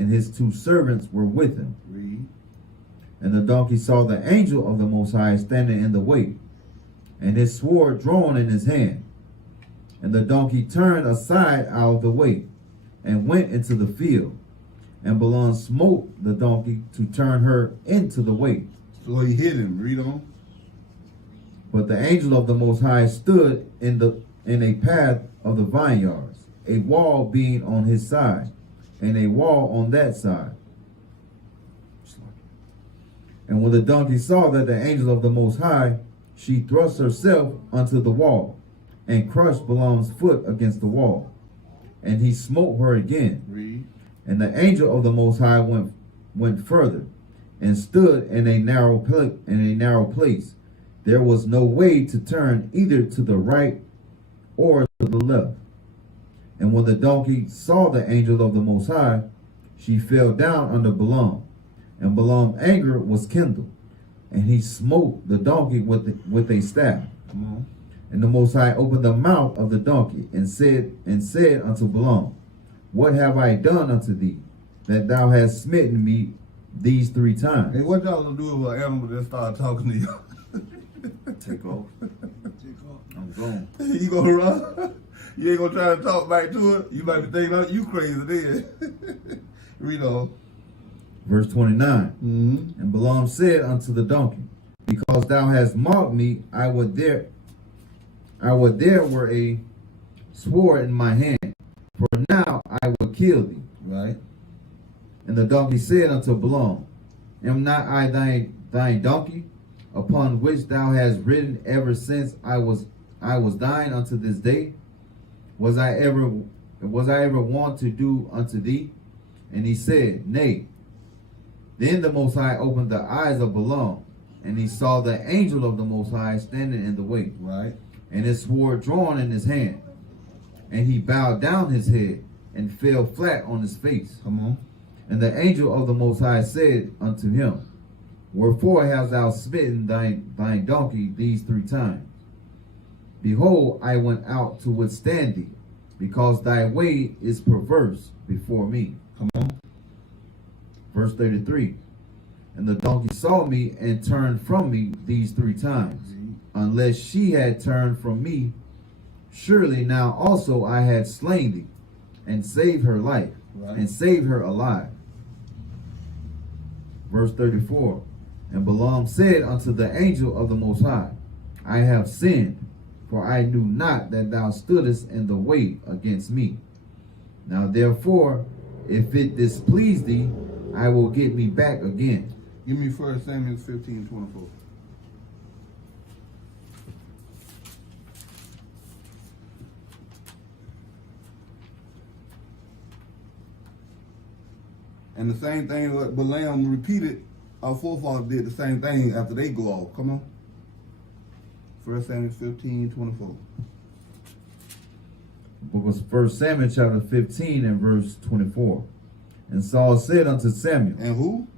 and his 2 servants were with him. Read. And the donkey saw the angel of the Most High standing in the way, and his sword drawn in his hand. And the donkey turned aside out of the way, and went into the field. And Balaam smote the donkey to turn her into the way. So he hit him. Read on. But the angel of the Most High stood in a path of the vineyards, a wall being on his side, and a wall on that side. And when the donkey saw that the angel of the Most High, she thrust herself unto the wall, and crushed Balaam's foot against the wall. And he smote her again. Read. And the angel of the Most High went further, and stood in a narrow place. There was no way to turn either to the right or to the left. And when the donkey saw the angel of the Most High, she fell down under Balaam. And Balaam's anger was kindled, and he smote the donkey with a staff. Come on. And the Most High opened the mouth of the donkey, and said unto Balaam, What have I done unto thee, that thou hast smitten me these 3 times? Hey, what y'all gonna do with an animal that start talking to you? Take off. I'm gone. You gonna run? You ain't gonna try to talk back to it? You might be thinking you crazy then. Read on. Verse 29. Mm-hmm. And Balaam said unto the donkey, Because thou hast mocked me, I would there were a sword in my hand, for now I will kill thee. Right. And the donkey said unto Balaam, Am not I thy donkey, upon which thou hast ridden ever since I was thine unto this day? Was I ever wont to do unto thee? And he said, Nay. Then the Most High opened the eyes of Balaam, and he saw the angel of the Most High standing in the way, Right. and his sword drawn in his hand. And he bowed down his head, and fell flat on his face. Come on. And the angel of the Most High said unto him, Wherefore hast thou smitten thy donkey these 3 times? Behold, I went out to withstand thee, because thy way is perverse before me. Come on. Verse 33. And the donkey saw me and turned from me these 3 times. Unless she had turned from me, surely now also I had slain thee, and saved her life, Right. and saved her alive. Verse 34. And Balaam said unto the angel of the Most High, I have sinned, for I knew not that thou stoodest in the way against me. Now therefore, if it displease thee, I will get me back again. Give me 1 Samuel 15:24. And the same thing that Balaam repeated, our forefathers did the same thing after they go off. Come on. 1 Samuel 15:24. Book of 1 Samuel chapter 15 and verse 24. And Saul said unto Samuel. And who?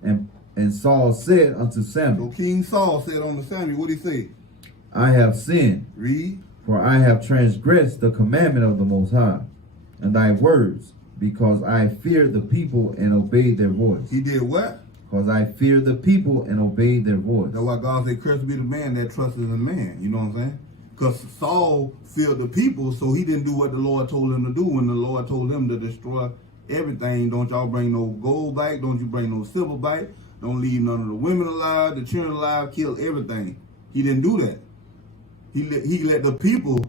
And Saul said unto Samuel. So King Saul said unto Samuel, what did he say? I have sinned, Read. for I have transgressed the commandment of the Most High, and thy words, because I feared the people and obeyed their voice. He did what? Because I feared the people and obeyed their voice. That's why God said, cursed be the man that trusts in man. You know what I'm saying? Because Saul feared the people, so he didn't do what the Lord told him to do when the Lord told him to destroy everything. Don't y'all bring no gold back. Don't you bring no silver back. Don't leave none of the women alive, the children alive, kill everything. He didn't do that. He let the people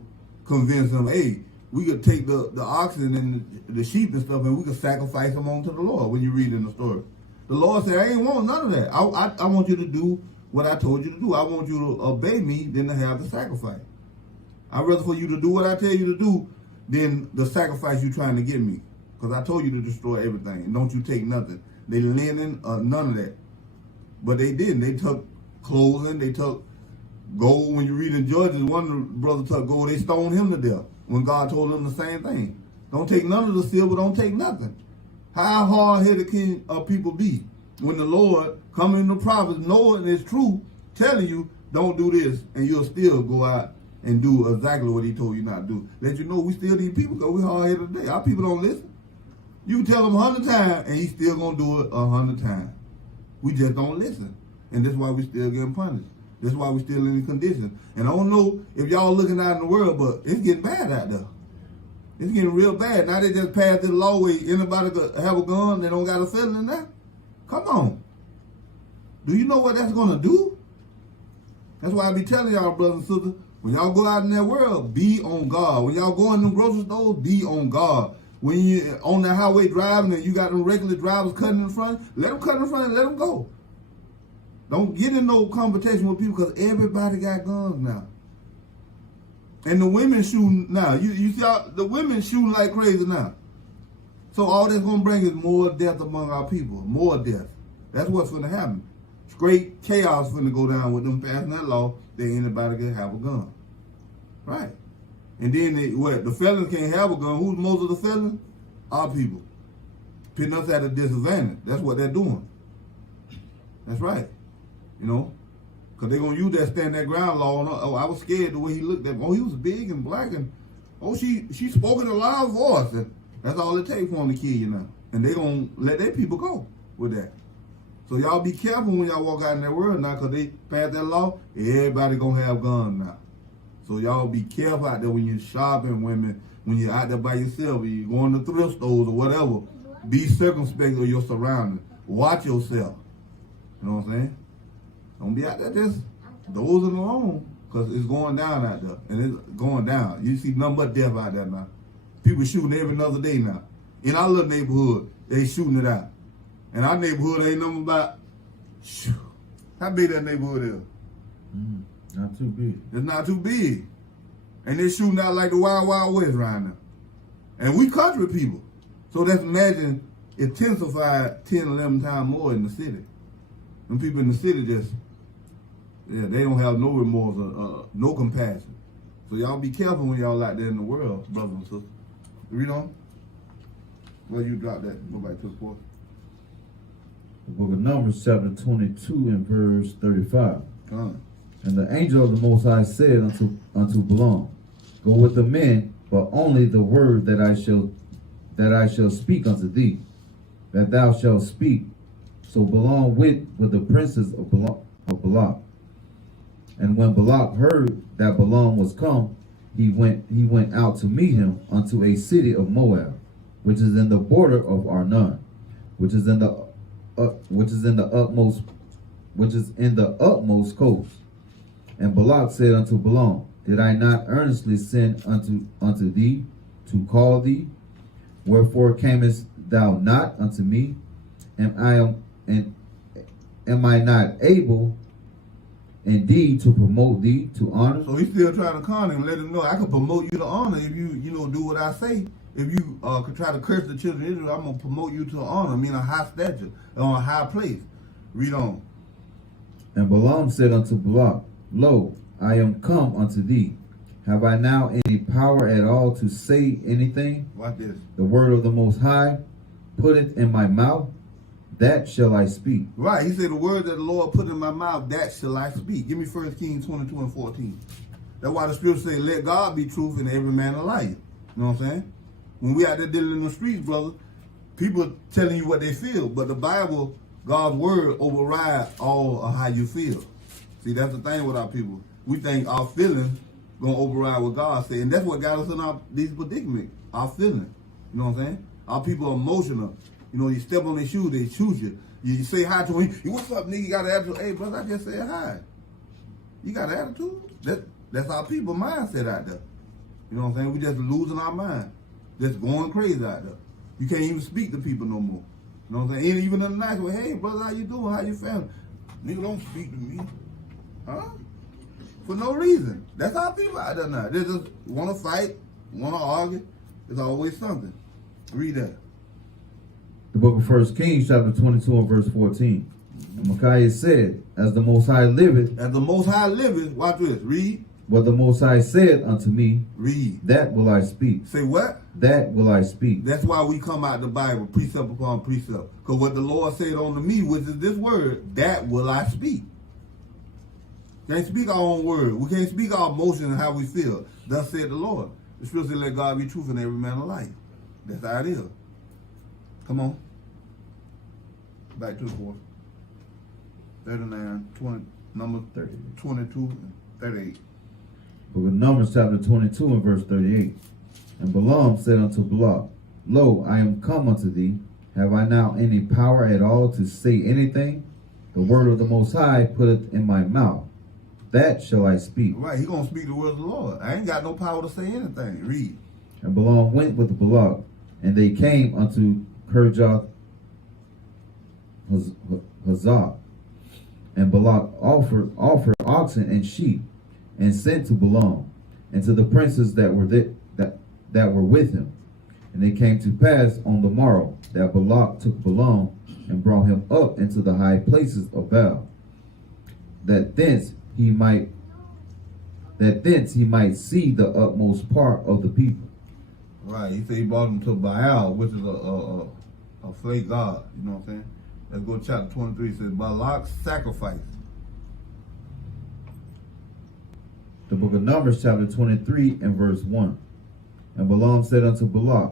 convince him, hey, we could take the oxen and the sheep and stuff and we could sacrifice them on to the Lord when you read in the story. The Lord said, I ain't want none of that. I want you to do what I told you to do. I want you to obey me than to have the sacrifice. I'd rather for you to do what I tell you to do than the sacrifice you're trying to give me. Because I told you to destroy everything. And don't you take nothing. They linen, none of that. But they didn't. They took clothing. They took gold. When you read in Judges, one brother took gold. They stoned him to death when God told them the same thing. Don't take none of the silver. Don't take nothing. How hard-headed can people be when the Lord come in the prophets, knowing it's true, telling you, don't do this, and you'll still go out and do exactly what he told you not to do. Let you know we still need people because we're hard-headed today. Our people don't listen. You tell him 100 times, and he's still going to do it 100 times. We just don't listen. And that's why we still getting punished. That's why we still in the condition. And I don't know if y'all looking out in the world, but it's getting bad out there. It's getting real bad. Now they just passed this law where anybody could have a gun, they don't got a felony now. Come on. Do you know what that's going to do? That's why I be telling y'all, brothers and sisters, when y'all go out in that world, be on guard. When y'all go in them grocery stores, be on guard. When you on the highway driving and you got them regular drivers cutting in front, let them cut in front and let them go. Don't get in no competition with people because everybody got guns now. And the women shooting now. You see the women shooting like crazy now. So all that's going to bring is more death among our people. More death. That's what's going to happen. Straight chaos going to go down with them passing that law that anybody can have a gun. Right. And then the felons can't have a gun. Who's most of the felons? Our people. Putting us at a disadvantage. That's what they're doing. That's right. You know, because they're going to use that stand that ground law. Oh, I was scared the way he looked at me. Oh, he was big and black. And, oh, she spoke in a loud voice. And that's all it takes for them to kill you now. And they're going to let their people go with that. So y'all be careful when y'all walk out in that world now because they passed that law. Everybody going to have guns now. So y'all be careful out there when you're shopping, women, when you're out there by yourself, when you're going to thrift stores or whatever. Be circumspect of your surroundings. Watch yourself. You know what I'm saying? Don't be out there just dozing alone because it's going down out there. And it's going down. You see nothing but death out there now. People shooting every other day now. In our little neighborhood, they shooting it out. And our neighborhood ain't nothing about, how big that neighborhood is? Not too big. It's not too big. And they're shooting out like the Wild Wild West right now. And we country people. So let's imagine intensified 10, 11 times more in the city. And people in the city just, they don't have no remorse or no compassion. So y'all be careful when y'all out there in the world, brothers and sisters. Read on. Well, you drop that. Go back to the fourth. The book of Numbers, chapter 22 and verse 35. And the angel of the Most High said unto Balaam, Go with the men, but only the word that I shall speak unto thee, that thou shalt speak. So Balaam went with the princes of Balak. And when Balak heard that Balaam was come, he went out to meet him unto a city of Moab, which is in the border of Arnon, which is in the utmost coast. And Balak said unto Balaam, Did I not earnestly send unto thee to call thee? Wherefore camest thou not unto me? Am I not able indeed to promote thee to honor? So he's still trying to con him, let him know I can promote you to honor if you do what I say. If you could try to curse the children of Israel, I'm going to promote you to honor, mean a high stature, on a high place. Read on. And Balaam said unto Balak, Lo, I am come unto thee. Have I now any power at all to say anything? Watch this. The word of the Most High, put it in my mouth, that shall I speak. Right, he said the word that the Lord put in my mouth, that shall I speak. Give me 1 Kings 22 and 14. That's why the scripture say, let God be truth and every man a liar. You know what I'm saying? When we out there dealing in the streets, brother, people telling you what they feel, but the Bible, God's word, override all of how you feel. See, that's the thing with our people. We think our feelings gonna override what God said, and that's what got us in these predicaments. Our feelings. You know what I'm saying? Our people are emotional. You know, you step on their shoes, they shoot you. You say hi to him. What's up, nigga? You got an attitude? Hey, brother, I just said hi. You got an attitude? That's our people mindset out there. You know what I'm saying? We just losing our mind. Just going crazy out there. You can't even speak to people no more. You know what I'm saying? And even in the night, well, hey, brother, how you doing? How you feeling? Nigga, don't speak to me. Huh? For no reason. That's how people out there now. They just want to fight, want to argue. There's always something. Read that. The book of 1 Kings, chapter 22 and verse 14. And Micaiah said, As the Most High liveth. As the Most High liveth, watch this. Read. What the Most High said unto me, read. That will I speak. Say what? That will I speak. That's why we come out the Bible, precept upon precept. Because what the Lord said unto me, which is this word, that will I speak. Can't speak our own word. We can't speak our emotions and how we feel. Thus said the Lord. The scripture said, let God be truth and every man a liar. That's how it is. Come on. Back to the fourth. 39, 20, number 22 and 38. Book of Numbers chapter 22 and verse 38. And Balaam said unto Balak, Lo, I am come unto thee. Have I now any power at all to say anything? The word of the Most High putteth in my mouth. That shall I speak. Right, he gonna speak the word of the Lord. I ain't got no power to say anything. Read. And Balaam went with Balak, and they came unto Kirjath Huzzah. And Balak offered oxen and sheep, and sent to Balaam, and to the princes that were with him. And it came to pass on the morrow that Balak took Balaam and brought him up into the high places of Baal, that thence he might see the utmost part of the people. Right, he said he brought him to Baal, which is a flake god. You know what I'm saying? Let's go to chapter 23. It says Balak's sacrifice. The book of Numbers chapter 23 and verse 1. And Balaam said unto Balak,